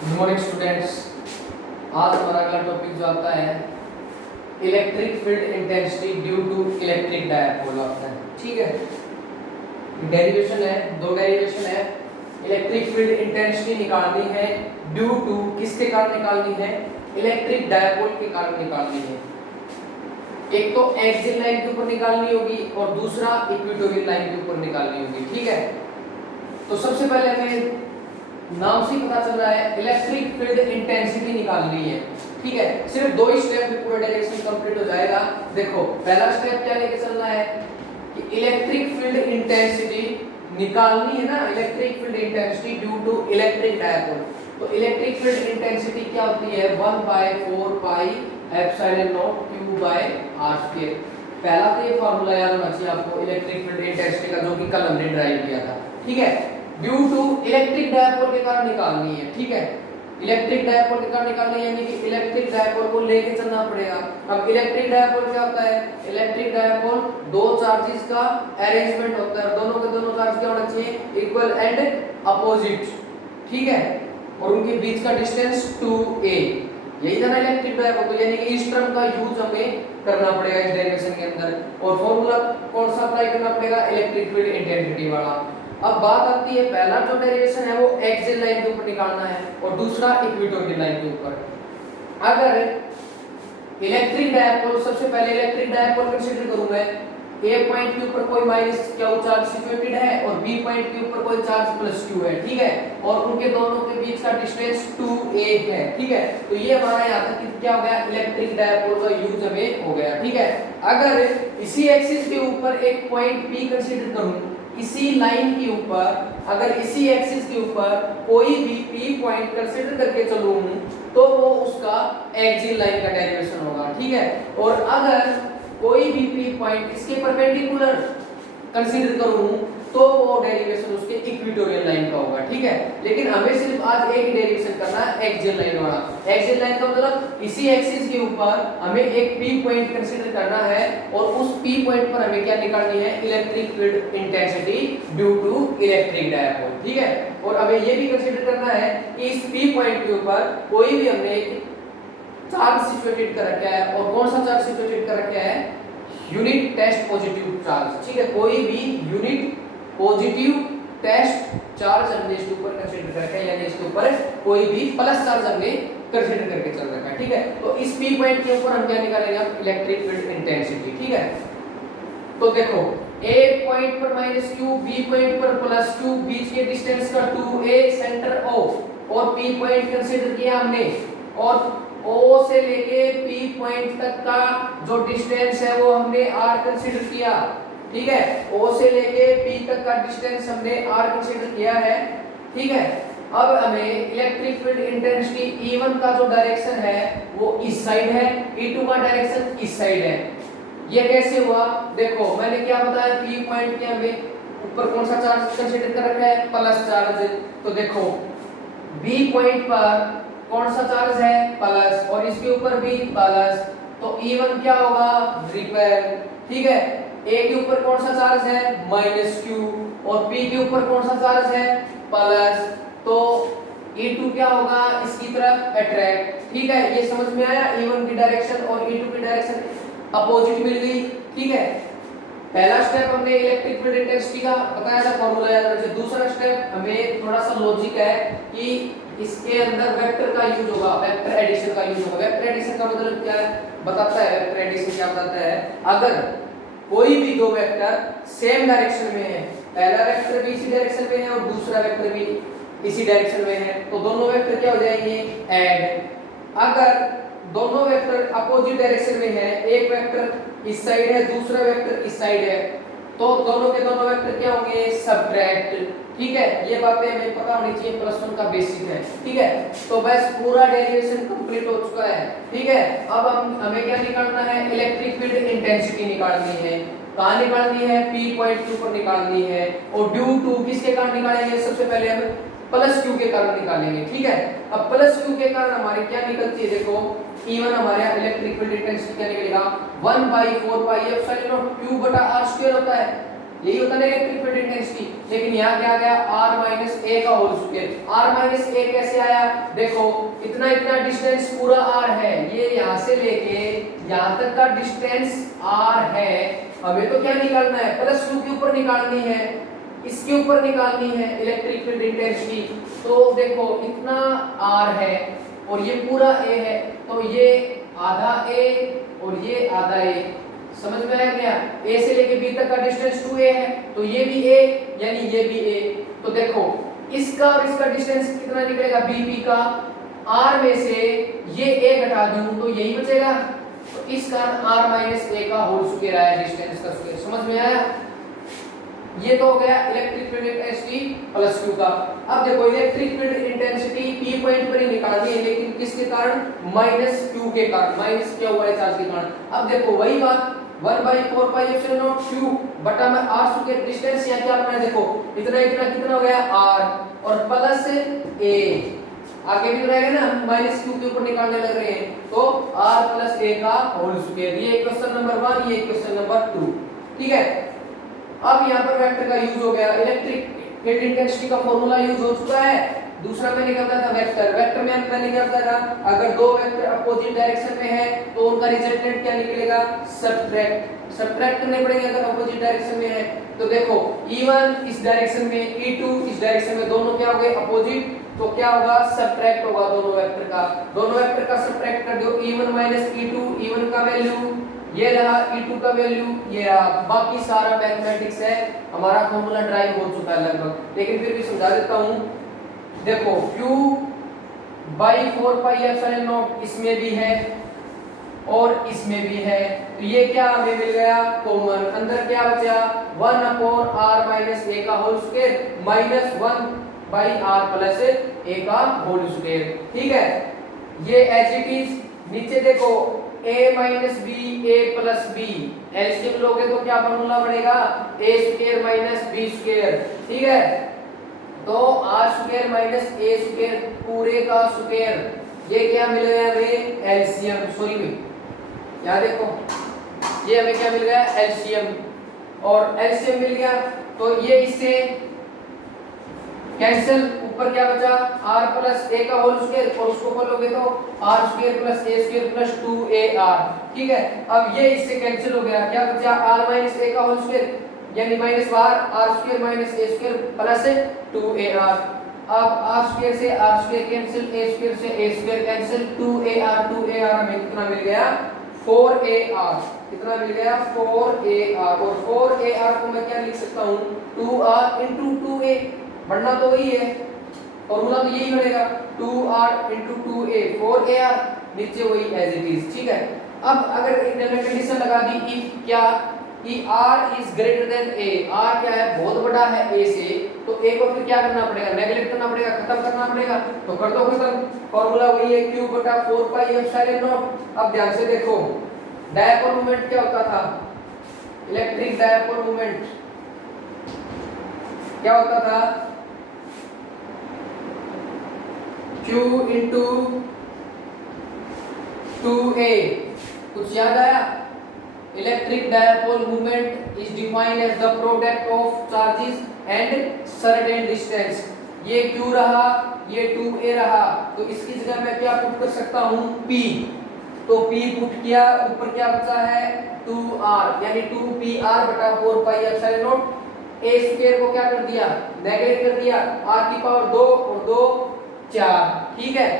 Good morning students. आज हमारा अगला टॉपिक जो आता है electric field intensity due to electric dipole आता है। ठीक है, डेरिवेशन है, दो डेरिवेशन है। इलेक्ट्रिक फील्ड इंटेंसिटी निकालनी है ड्यू टू किसके कारण निकालनी है, इलेक्ट्रिक डायपोल के कारण निकालनी है। एक तो एक्सियल लाइन के ऊपर निकालनी होगी और दूसरा इक्वेटोरियल लाइन के ऊपर निकालनी होगी। ठीक है, तो सबसे पहले हमें नाम से पता चल रहा है इलेक्ट्रिक फील्ड इंटेंसिटी निकालनी है। ठीक है, सिर्फ दो ही स्टेप में पूरा डायरेक्शन कंप्लीट हो जाएगा। देखो पहला स्टेप क्या लेके चलना है कि इलेक्ट्रिक फील्ड इंटेंसिटी निकालनी है ना, electric field intensity due to electric dipole. तो इलेक्ट्रिक फील्ड इंटेंसिटी क्या होती है, 1/4 pi epsilon naught q by r square. पहला तो ये फार्मूला याद होना चाहिए आपको इलेक्ट्रिक फील्ड इंटेंसिटी का, जो कि कल हमने ड्राइव किया था। ठीक है, ड्यू टू इलेक्ट्रिक डायपोल के कारण निकालनी है। ठीक है, इलेक्ट्रिक डायपोल के कारण निकालनी है, यानी कि इलेक्ट्रिक डायपोल को लेके चलना पड़ेगा। अब इलेक्ट्रिक डायपोल क्या होता है, इलेक्ट्रिक डायपोल दो चार्जेस का अरेंजमेंट होता है। दोनों के दोनों चार्ज क्या होना चाहिए, इक्वल एंड अपोजिट। ठीक है, और उनके बीच का डिस्टेंस 2a, यही था ना इलेक्ट्रिक डायपोल। तो यानी कि इस टर्म का यूज हमें करना पड़ेगा इस डेरिवेशन के अंदर। और फॉर्मूला कौन सा अप्लाई करना पड़ेगा, इलेक्ट्रिक फील्ड इंटेंसिटी वाला। अब बात आती है, पहला जो डेरिवेशन है वो एक्सियल लाइन के ऊपर निकालना है और दूसरा इक्वेटोरियल लाइन के ऊपर। अगर इलेक्ट्रिक डायपोल, सबसे पहले इलेक्ट्रिक डायपोल कंसीडर करूं मैं, ए पॉइंट के ऊपर कोई माइनस q चार्ज सिचुएटेड है और बी पॉइंट के ऊपर कोई चार्ज प्लस q है। ठीक है, और उनके दोनों के बीच का डिस्टेंस 2a है। ठीक है, तो ये हमारा यहाँ तक क्या हो गया, इलेक्ट्रिक डायपोल का यूज हमें हो गया। ठीक है, अगर इसी एक्सिस के ऊपर एक पॉइंट p कंसीडर करूं, इसी लाइन के ऊपर, अगर इसी एक्सिस के ऊपर कोई भी p पॉइंट कंसीडर करके चलूं तो वो उसका एक्सियल लाइन का डेरिवेशन होगा। ठीक है, और अगर कोई भी p पॉइंट इसके परपेंडिकुलर कंसीडर करूं तो वो डेरिवेशन उसके इक्वेटोरियल लाइन का होगा। ठीक है, लेकिन हमें सिर्फ आज एक ही डेरिवेशन करना है, एक्सियल लाइन वाला। एक्सियल लाइन का मतलब इसी एक्सिस के ऊपर हमें एक p पॉइंट कंसीडर करना है और उस p पॉइंट पर हमें क्या निकालनी है, electric field intensity due to electric dipole. ठीक है, और हमें ये भी कंसीडर करना है कि इस p पॉइंट के ऊपर कोई भी हमने एक चार्ज सिचुएटेड कर रखा है, और कौन सा चार्ज सिचुएटेड कर रखा है, यूनिट टेस्ट पॉजिटिव चार्ज। ठीक है, कोई भी यूनिट पॉजिटिव टेस्ट चार्ज हमने इसके ऊपर कंसीडर कर रखा है, यानी इसके ऊपर कोई भी प्लस चार्ज हमने कंसीडर करके चल रखा है। ठीक है, तो इस p पॉइंट के ऊपर हम क्या निकालेंगे, हम इलेक्ट्रिक फील्ड इंटेंसिटी। ठीक है, तो देखो a पॉइंट पर -q, b पॉइंट पर +q, बीच के डिस्टेंस का 2a, सेंटर o, और p पॉइंट कंसीडर किया हमने, और O से लेके P पॉइंट तक का जो डिस्टेंस है वो हमने R कंसीडर किया। ठीक है, O से लेके P तक का डिस्टेंस हमने R कंसीडर किया है। ठीक है, अब हमें इलेक्ट्रिक फील्ड इंटेंसिटी E1 का जो डायरेक्शन है वो इस साइड है, E2 का डायरेक्शन इस साइड है। ये कैसे हुआ, देखो मैंने क्या बताया, P पॉइंट के हमें ऊपर कौन सा चार्ज कंसीडर कर रखा है, प्लस चार्ज। तो देखो B पॉइंट पर कौन सा चार्ज है, प्लस, और इसके ऊपर भी प्लस, तो E1 क्या होगा, रिपेल। ठीक है, A के ऊपर कौन सा चार्ज है, -q, और P के ऊपर कौन सा चार्ज है, प्लस, तो E2 क्या होगा, इसकी तरफ अट्रैक्ट। ठीक है, ये समझ में आया, E1 की डायरेक्शन और E2 की डायरेक्शन अपोजिट मिल गई। ठीक है, पहला स्टेप हमने इलेक्ट्रिक फील्ड इंटेंसिटी का बताया था, फार्मूला याद रखिए। दूसरा स्टेप हमें थोड़ा सा लॉजिक है कि इसके अंदर वेक्टर का यूज होगा, वेक्टर एडिशन का यूज होगा। वेक्टर एडिशन का मतलब क्या है, बताता है वेक्टर एडिशन क्या बताता है, अगर कोई भी दो वेक्टर सेम डायरेक्शन में है, पहला वेक्टर भी इसी डायरेक्शन में है और दूसरा वेक्टर भी इसी डायरेक्शन में है, तो दोनों वेक्टर क्या हो जाएंगे, ऐड। अगर दोनों वेक्टर अपोजिट डायरेक्शन में है, एक वेक्टर इस साइड है, दूसरा वेक्टर इस साइड है, तो दोनों के दोनों वेक्टर क्या होंगे, सब्ट्रैक्ट। ठीक है, ये बातें हमें पता होनी चाहिए, +1 का बेसिक है। ठीक है, तो बस पूरा डेरिवेशन कंप्लीट हो चुका है। ठीक है, अब हमें क्या निकालना है, इलेक्ट्रिक फील्ड इंटेंसिटी निकालनी है। कहाँ निकालनी है, P पॉइंट के ऊपर निकालनी है, और ड्यू टू किसके कारण निकालेंगे, सबसे पहले हम +q के कारण निकालेंगे। ठीक है, अब +q के कारण हमारी क्या निकलती है, देखो E1 हमारे यहाँ इलेक्ट्रिक फील्ड इंटेंसिटी क्या निकलेगा, 1/4 पाई एप्सिलॉन नॉट q बटा r स्क्वायर होता है। यही होता है इलेक्ट्रिक फील्ड इंटेंसिटी। लेकिन यहाँ क्या आ गया r माइनस a का whole square. r minus a कैसे आया, देखो इतना इतना डिस्टेंस पूरा r है, ये यहाँ से लेके यहाँ तक का डिस्टेंस r है, हमें तो क्या निकालना है, +2 के ऊपर निकालनी है, इसके ऊपर निकालनी है इलेक्ट्रिक फील्ड इंटेंसिटी। तो देखो इतना r है और ये पूरा a है, तो ये आधा a और ये आधा a, समझ में आ गया। a से लेके b तक का डिस्टेंस 2a है, तो ये भी a यानी ये भी a। तो देखो इसका और इसका डिस्टेंस कितना निकलेगा bp का, r में से ये a घटा दूं तो यही बचेगा, तो इस कारण r माइनस a का होल स्क्वायर आया, डिस्टेंस का स्क्वायर। समझ में आया, ये तो हो गया electric field intensity plus q का। अब देखो electric field intensity p point पर ही निकालनी है, लेकिन किसके कारण, माइनस q के कारण, माइनस क्या हुआ है चार्ज के कारण। अब देखो वही बात 1/4 पाई एप्सिलॉन नॉट q बटा में r स्क्वायर, डिस्टेंस यहाँ क्या बना है, देखो इतना इतना कितना हो गया r और प्लस a, आगे भी रहेगा ना, हम माइनस q के ऊपर निकालने लग रहे हैं, तो r प्लस a का होल स्क्वायर। ये क्वेश्चन नंबर 1, ये क्वेश्चन नंबर 2, ठीक है। अब यहाँ पर वेक्टर का यूज हो गया, इलेक्ट्रिक फील्ड इंटेंसिटी का फॉर्मूला यूज हो चुका है। दूसरा मैं निकालता था वेक्टर, वेक्टर में मैंने क्या करता था, अगर दो वेक्टर अपोजिट डायरेक्शन में है तो उनका रिजल्टेंट क्या निकलेगा, सब्ट्रैक्ट, सब्ट्रैक्ट करने पड़ेंगे अगर अपोजिट डायरेक्शन में है। तो देखो E1 इस डायरेक्शन में, E2 इस डायरेक्शन में, दोनों क्या हो गए अपोजिट, तो क्या होगा, सब्ट्रैक्ट होगा दोनों वेक्टर का, दोनों वेक्टर का सब्ट्रैक्ट कर दो, E1 माइनस E2, E1 का वैल्यू ये रहा, E2 का वैल्यू ये रहा। बाकी सारा मैथमेटिक्स है, हमारा फॉर्मूला ड्राइव हो चुका है लगभग, लेकिन फिर भी समझा देता हूं। देखो Q/4 पाई एप्सिलॉन नॉट इसमें भी है और इसमें भी है, तो ये क्या हमें मिल गया, कॉमन। अंदर क्या बचा, 1/r माइनस a का whole square minus 1/r plus a का होल स्क्वायर, ठीक है। ये एज इट इज, नीचे देखो a minus b, a plus b, LCM लोगे तो क्या फॉर्मूला बनेगा, a square minus b square, ठीक है। तो r square minus a square पूरे का स्क्वायर, ये क्या मिल गया हमें, एलसीएम, सॉरी यहाँ देखो ये हमें क्या मिल गया, एलसीएम, और एलसीएम मिल गया तो ये इससे कैंसिल, ऊपर क्या बचा, r प्लस a का होल स्क्वायर, और उसको बोलोगे तो r square plus a square plus 2ar, ठीक है। अब ये इससे कैंसिल हो गया, क्या बचा, r माइनस a का होल स्क्वायर यानी minus r square minus a square plus 2ar। अब r स्क्वायर से r square cancel, a square से a स्क्वायर कैंसिल, 2ar हमें कितना मिल गया, 4ar, कितना मिल गया, 4ar, और 4ar को मैं क्या लिख सकता हूँ, 2r into 2a, बढ़ना तो वही है, फॉर्मूला तो यही बनेगा, 2r into 2a, 4ar, नीचे वही एज इट इज, ठीक है। अब अगर एक कंडीशन लगा दी, इफ क्या, कि r is greater than a, r क्या है, बहुत बड़ा है a से, तो a को फिर क्या करना पड़ेगा, नेगलेक्ट करना पड़ेगा, खत्म करना पड़ेगा, तो कर दो खत्म, फॉर्मूला वही है q/4 पाई एप्सिलॉन नॉट। अब ध्यान से देखो डायपोल मोमेंट क्या होता था, इलेक्ट्रिक डायपोल मोमेंट क्या होता था, q into 2a, कुछ याद आया, electric dipole moment is defined as the product of charges and certain distance. ये q रहा, ये 2a रहा, तो इसकी जगह मैं क्या पुट कर सकता हूँ, p, तो p पुट किया, ऊपर क्या बचा है, 2r यानी 2pr/4 pi epsilon not, a square को क्या कर दिया, नेगेट कर दिया, r की पावर 2 और 2 4, ठीक है।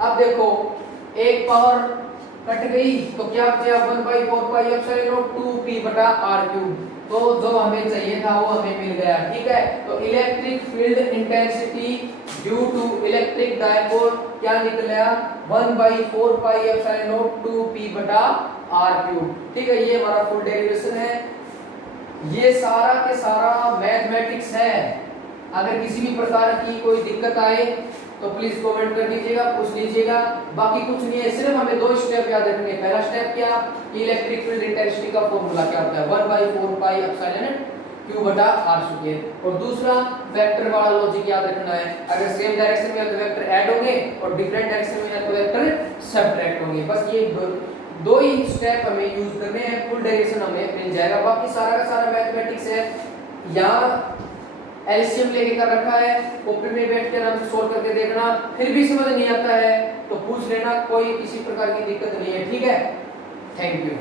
अब देखो एक पावर कट गई तो क्या बचा, 1/4 पाई एप्सिलॉन नॉट 2p/r³, तो जो हमें चाहिए था वो हमें मिल गया, ठीक है। तो electric field intensity due to electric dipole क्या निकला, 1/4 पाई एप्सिलॉन नॉट 2p/r³, ठीक है। ये हमारा फुल डेरिवेशन है, ये सारा के सारा मैथमेटिक्स है। अगर किसी भी प्रकार की कोई दिक्कत आए तो प्लीज कमेंट कर दीजिएगा, पूछ लीजिएगा, बाकी कुछ नहीं है, सिर्फ हमें दो स्टेप याद रखने हैं। पहला स्टेप क्या, कि इलेक्ट्रिक फील्ड इंटेंसिटी का फॉर्मूला क्या होता है, 1/4 पाई एप्सिलॉन q/r², और दूसरा वेक्टर वाला लॉजिक याद रखना है, अगर सेम डायरेक्शन में है तो वेक्टर ऐड होंगे और डिफरेंट डायरेक्शन में है तो वेक्टर सब्ट्रैक्ट होंगे। बस ये दो ही स्टेप हमें यूज करने हैं, फुल डेरिवेशन हमें मिल जाएगा, बाकी सारा का सारा मैथमेटिक्स है। यहाँ एलसीएम लेके कर रखा है, कॉपी में बैठ के आराम से सोल्व करके देखना, फिर भी समझ नहीं आता है तो पूछ लेना, कोई किसी प्रकार की दिक्कत नहीं है, ठीक है। Thank you.